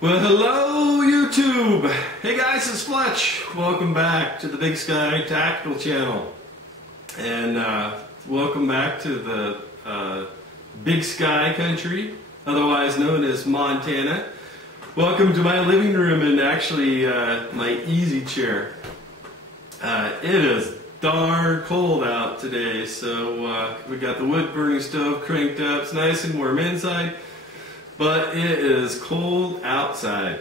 Well, hello YouTube! Hey guys, it's Fletch. Welcome back to the Big Sky Tactical channel. And welcome back to the Big Sky country, otherwise known as Montana. Welcome to my living room and actually my easy chair. It is darn cold out today, so we got the wood burning stove cranked up. It's nice and warm inside, but it is cold outside,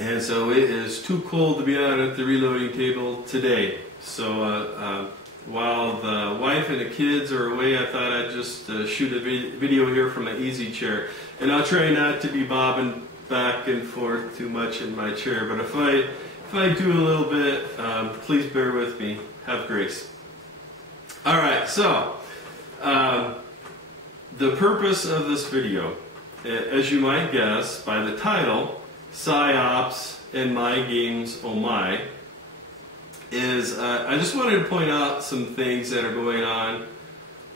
and so it is too cold to be out at the reloading table today. So while the wife and the kids are away, I thought I'd just shoot a video here from my easy chair, and I'll try not to be bobbing back and forth too much in my chair, but if I do a little bit, please bear with me. Have grace. Alright, so the purpose of this video, as you might guess by the title, Psyops and My Games Oh My, is I just wanted to point out some things that are going on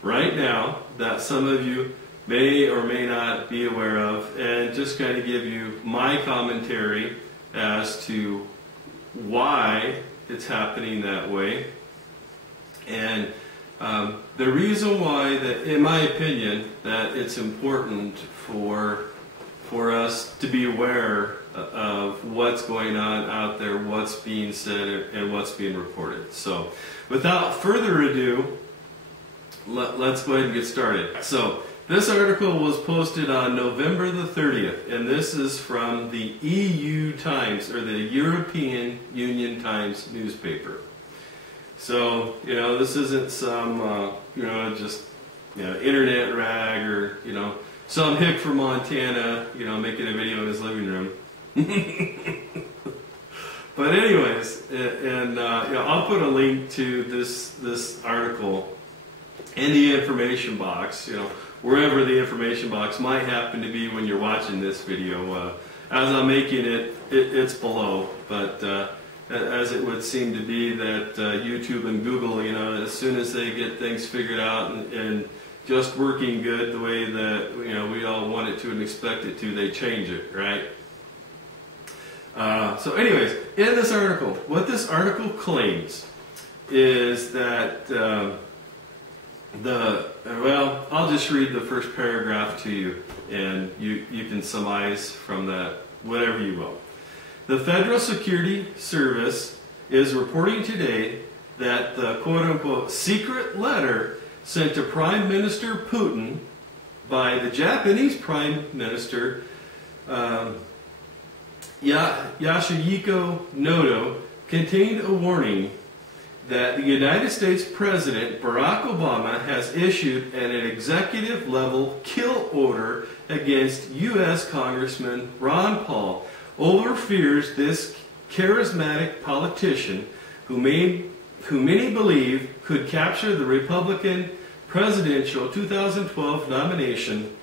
right now that some of you may or may not be aware of, and just kind of give you my commentary as to why it's happening that way. And the reason why that, in my opinion, that it's important for us to be aware of what's going on out there, what's being said, and what's being reported. So, without further ado, let's go ahead and get started. So, this article was posted on November the 30th, and this is from the EU Times, or the European Union Times newspaper. So, you know, this isn't some, just, internet rag or, some hick from Montana, making a video in his living room. But anyways, and I'll put a link to this article in the information box, wherever the information box might happen to be when you're watching this video. As I'm making it, it's below, but as it would seem to be that YouTube and Google, as soon as they get things figured out and just working good the way that we all want it to and expect it to, they change it, right? So anyways, in this article, what this article claims is that well, I'll just read the first paragraph to you, and you can surmise from that whatever you will. The Federal Security Service is reporting today that the quote-unquote secret letter sent to Prime Minister Putin by the Japanese Prime Minister Yoshihiko Noda contained a warning that the United States President Barack Obama has issued an executive-level kill order against U.S. Congressman Ron Paul over fears this charismatic politician, who many believe could capture the Republican presidential 2012 nomination,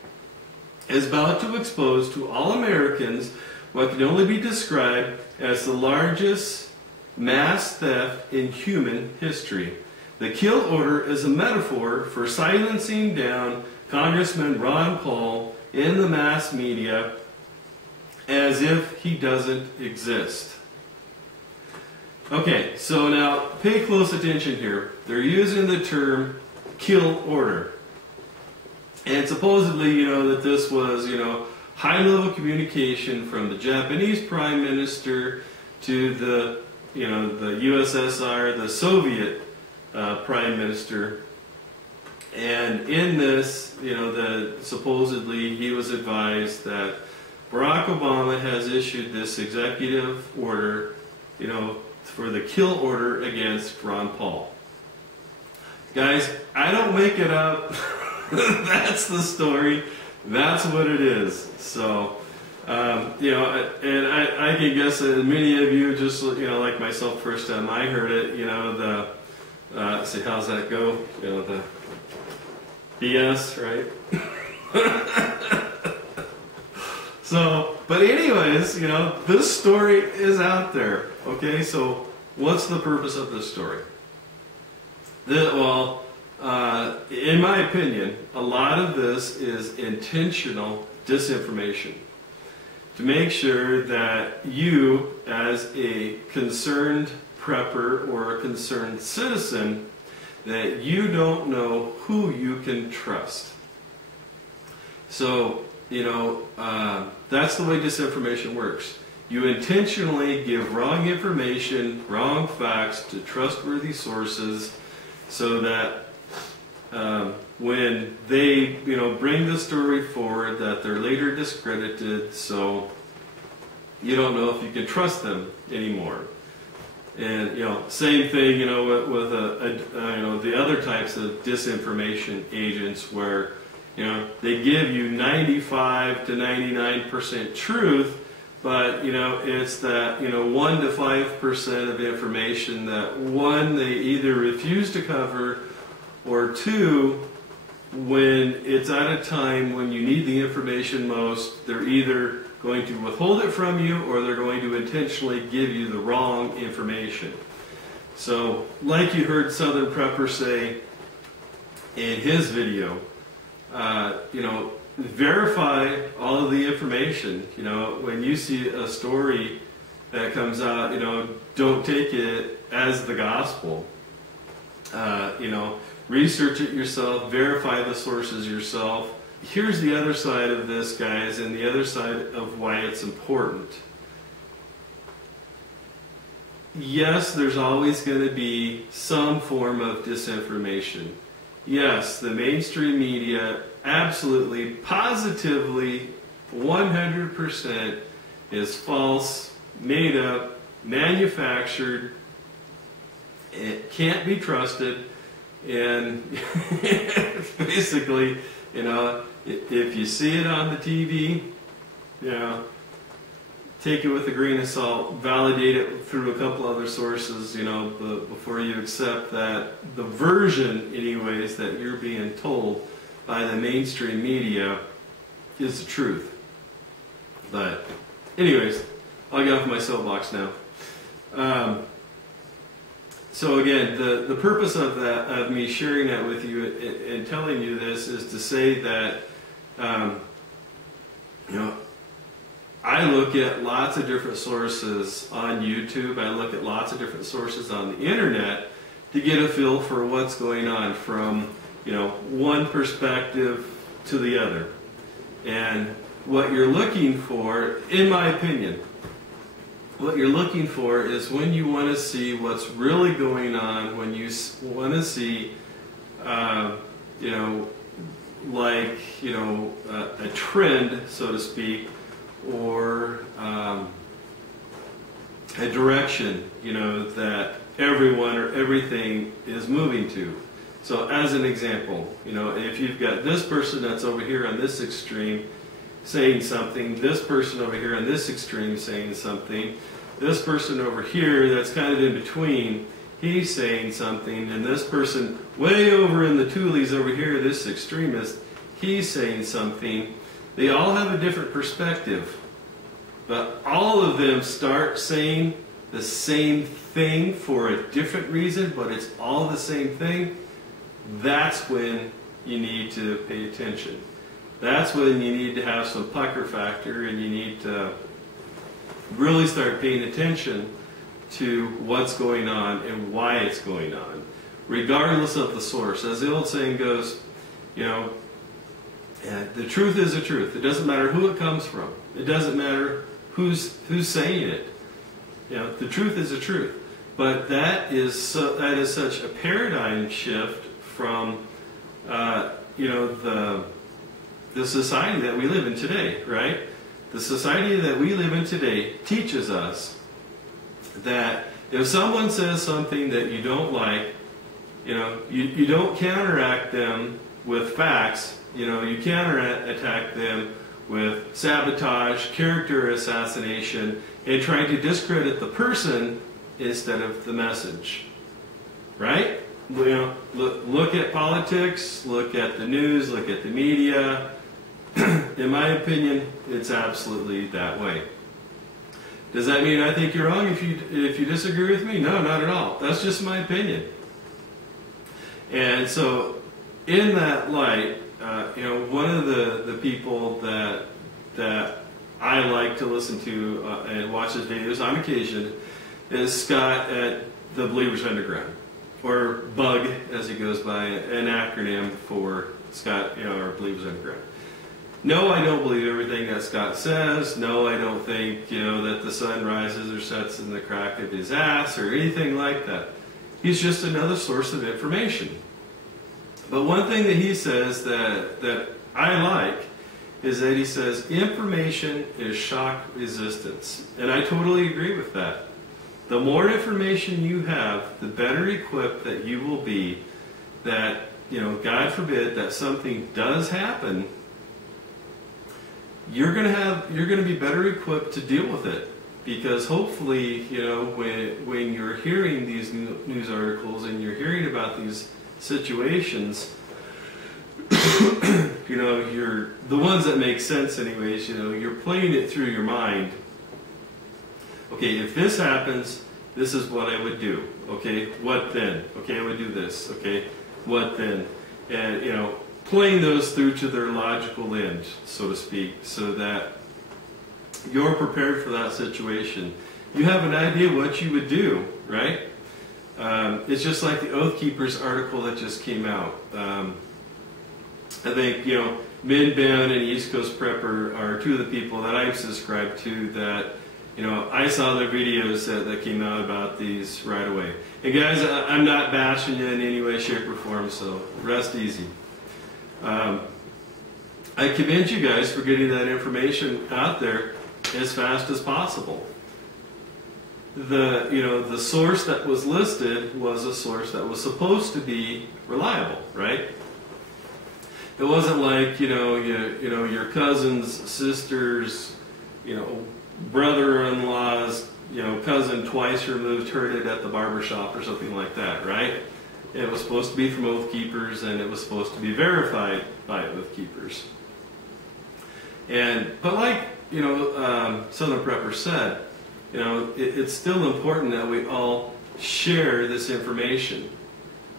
is about to expose to all Americans what can only be described as the largest mass theft in human history. The kill order is a metaphor for silencing down Congressman Ron Paul in the mass media as if he doesn't exist. Okay, so now pay close attention here. They're using the term kill order. And supposedly, that this was, high-level communication from the Japanese Prime Minister to the, the USSR, the Soviet Prime Minister. And in this, supposedly he was advised that Barack Obama has issued this executive order, for the kill order against Ron Paul. Guys, I don't make it up. That's the story. That's what it is. So, and I can guess that many of you, just like myself, first time I heard it, see, how's that go? The BS, right? So, but anyways, this story is out there. Okay, so what's the purpose of this story? Well, in my opinion, a lot of this is intentional disinformation to make sure that you, as a concerned prepper or a concerned citizen, that you don't know who you can trust. So, that's the way disinformation works. You intentionally give wrong information, wrong facts to trustworthy sources, so that when they, bring the story forward, that they're later discredited, so you don't know if you can trust them anymore. And same thing, with the other types of disinformation agents, where they give you 95 to 99% truth, but it's that 1 to 5% of information that, one, they either refuse to cover, or two, when it's at a time when you need the information most, they're either going to withhold it from you, or they're going to intentionally give you the wrong information. So, like you heard Southern Prepper say in his video, verify all of the information. When you see a story that comes out, don't take it as the gospel. Research it yourself, verify the sources yourself. Here's the other side of this, guys, and the other side of why it's important. Yes, there's always going to be some form of disinformation. Yes, the mainstream media absolutely, positively, 100% is false, made up, manufactured. It can't be trusted, and basically, if you see it on the TV, take it with a grain of salt, validate it through a couple other sources, before you accept that the version, anyways, that you're being told by the mainstream media is the truth. But anyways, I'll get off my soapbox now. So again, the purpose of that, of me sharing that with you and telling you this, is to say that, I look at lots of different sources on YouTube. I look at lots of different sources on the internet to get a feel for what's going on from, one perspective to the other. And what you're looking for, in my opinion, what you're looking for is when you want to see what's really going on, when you want to see, a trend, so to speak, or a direction, that everyone or everything is moving to. So as an example, if you've got this person that's over here on this extreme saying something, this person over here on this extreme saying something, this person over here that's kind of in between, he's saying something, and this person way over in the toolies over here, this extremist, he's saying something. They all have a different perspective, but all of them start saying the same thing for a different reason, but it's all the same thing. That's when you need to pay attention. That's when you need to have some pucker factor, and you need to really start paying attention to what's going on and why it's going on, regardless of the source. As the old saying goes, the truth is the truth. It doesn't matter who it comes from. It doesn't matter who's saying it. The truth is the truth. But that is such a paradigm shift from the society that we live in today, right? The society that we live in today teaches us that if someone says something that you don't like, you don't counteract them with facts. You counterattack them with sabotage, character assassination, and trying to discredit the person instead of the message. Right? Look at politics, look at the news, look at the media. In my opinion, it's absolutely that way. Does that mean I think you're wrong if you disagree with me? No, not at all. That's just my opinion. And so, in that light, one of the people that I like to listen to and watch his videos on occasion is Scott at the Believers Underground, or BUG as he goes by, an acronym for Scott, or Believers Underground. No, I don't believe everything that Scott says. No, I don't think, that the sun rises or sets in the crack of his ass or anything like that. He's just another source of information. But one thing that he says that I like is that he says information is shock resistance. And I totally agree with that. The more information you have, the better equipped that you will be that, God forbid that something does happen, you're going to be better equipped to deal with it. Because hopefully, when you're hearing these news articles and you're hearing about these situations, you're the ones that make sense anyways, you're playing it through your mind. Okay, if this happens, this is what I would do. Okay, what then? Okay, I would do this. Okay, what then? And, playing those through to their logical end, so to speak, so that you're prepared for that situation. You have an idea what you would do, right? It's just like the Oath Keepers article that just came out. I think, Midbound and East Coast Prepper are two of the people that I subscribe to that, I saw their videos that came out about these right away. And guys, I'm not bashing you in any way, shape, or form, so rest easy. I commend you guys for getting that information out there as fast as possible. The source that was listed was a source that was supposed to be reliable, right? It wasn't like your cousin's sister's brother-in-law's cousin twice removed heard it at the barbershop or something like that, right? It was supposed to be from Oath Keepers, and it was supposed to be verified by Oath Keepers. But like Southern Prepper said, it's still important that we all share this information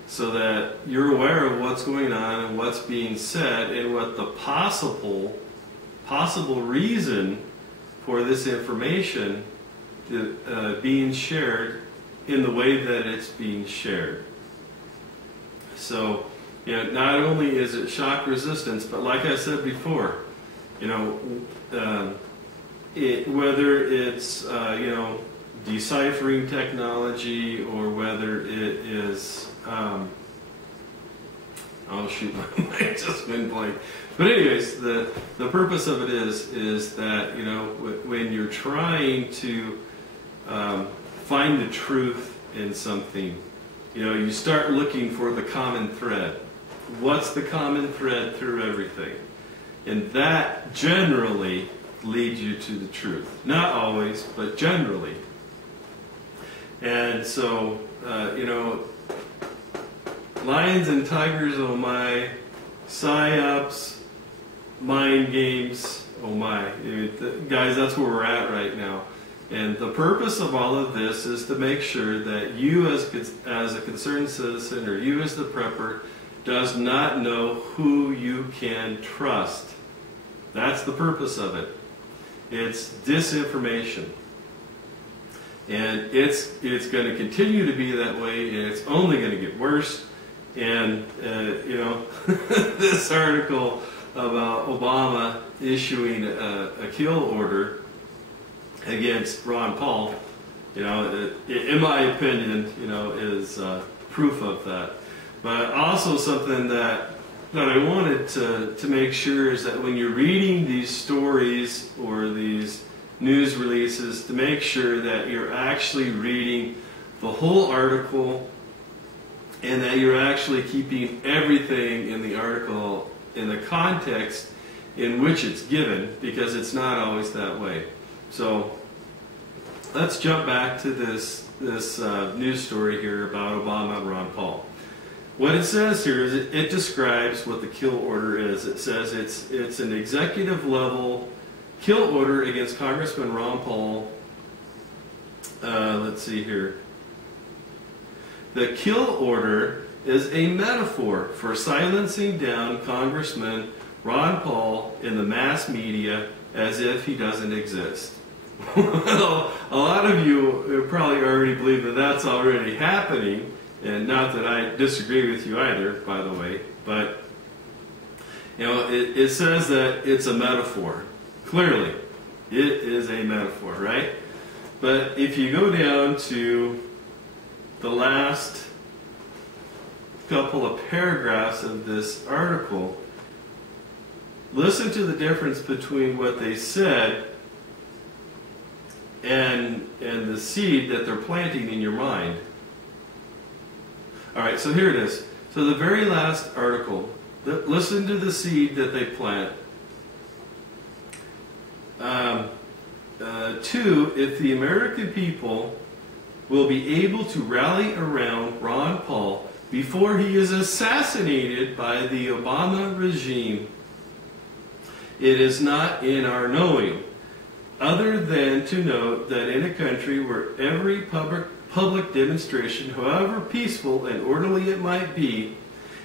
so that you're aware of what's going on and what's being said and what the possible reason for this information being shared in the way that it's being shared. So, not only is it shock resistance, but like I said before, whether it's deciphering technology or whether it is oh shoot, my just went blank. But anyways, the purpose of it is that when you're trying to find the truth in something, you start looking for the common thread. What's the common thread through everything? And that generally leads you to the truth. Not always, but generally. And so, lions and tigers, oh my, psyops, mind games, oh my. Guys, that's where we're at right now. And the purpose of all of this is to make sure that you as a concerned citizen, or you as the prepper, does not know who you can trust. That's the purpose of it. It's disinformation. And it's going to continue to be that way, and it's only going to get worse. And, this article about Obama issuing a kill order against Ron Paul, in my opinion, is proof of that. But also something that I wanted to make sure is that when you're reading these stories or these news releases, to make sure that you're actually reading the whole article and that you're actually keeping everything in the article in the context in which it's given, because it's not always that way. So let's jump back to this news story here about Obama and Ron Paul. What it says here is it describes what the kill order is. It says it's an executive level kill order against Congressman Ron Paul. Let's see here. The kill order is a metaphor for silencing down Congressman Ron Paul in the mass media as if he doesn't exist. Well, a lot of you probably already believe that that's already happening, and not that I disagree with you either, by the way, but you know, it says that it's a metaphor. Clearly, it is a metaphor, right? But if you go down to the last couple of paragraphs of this article, listen to the difference between what they said and the seed that they're planting in your mind. All right, so here it is. So the very last article, listen to the seed that they plant. 2, if the American people will be able to rally around Ron Paul before he is assassinated by the Obama regime, it is not in our knowing, other than to note that in a country where every public demonstration, however peaceful and orderly it might be,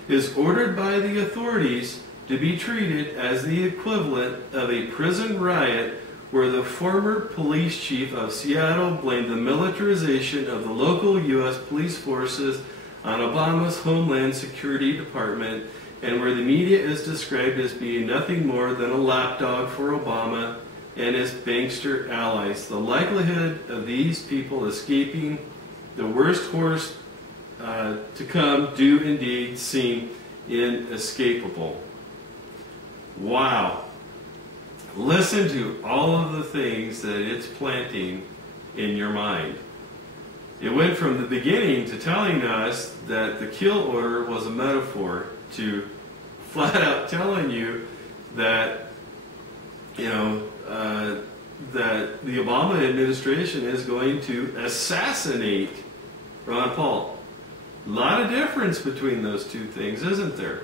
is ordered by the authorities to be treated as the equivalent of a prison riot, where the former police chief of Seattle blamed the militarization of the local U.S. police forces on Obama's Homeland Security Department, and where the media is described as being nothing more than a lapdog for Obama and his bankster allies. The likelihood of these people escaping the worst horrors to come do indeed seem inescapable. Wow. Listen to all of the things that it's planting in your mind. It went from the beginning to telling us that the kill order was a metaphor, to flat out telling you that, you know, that the Obama administration is going to assassinate Ron Paul. A lot of difference between those two things, isn't there?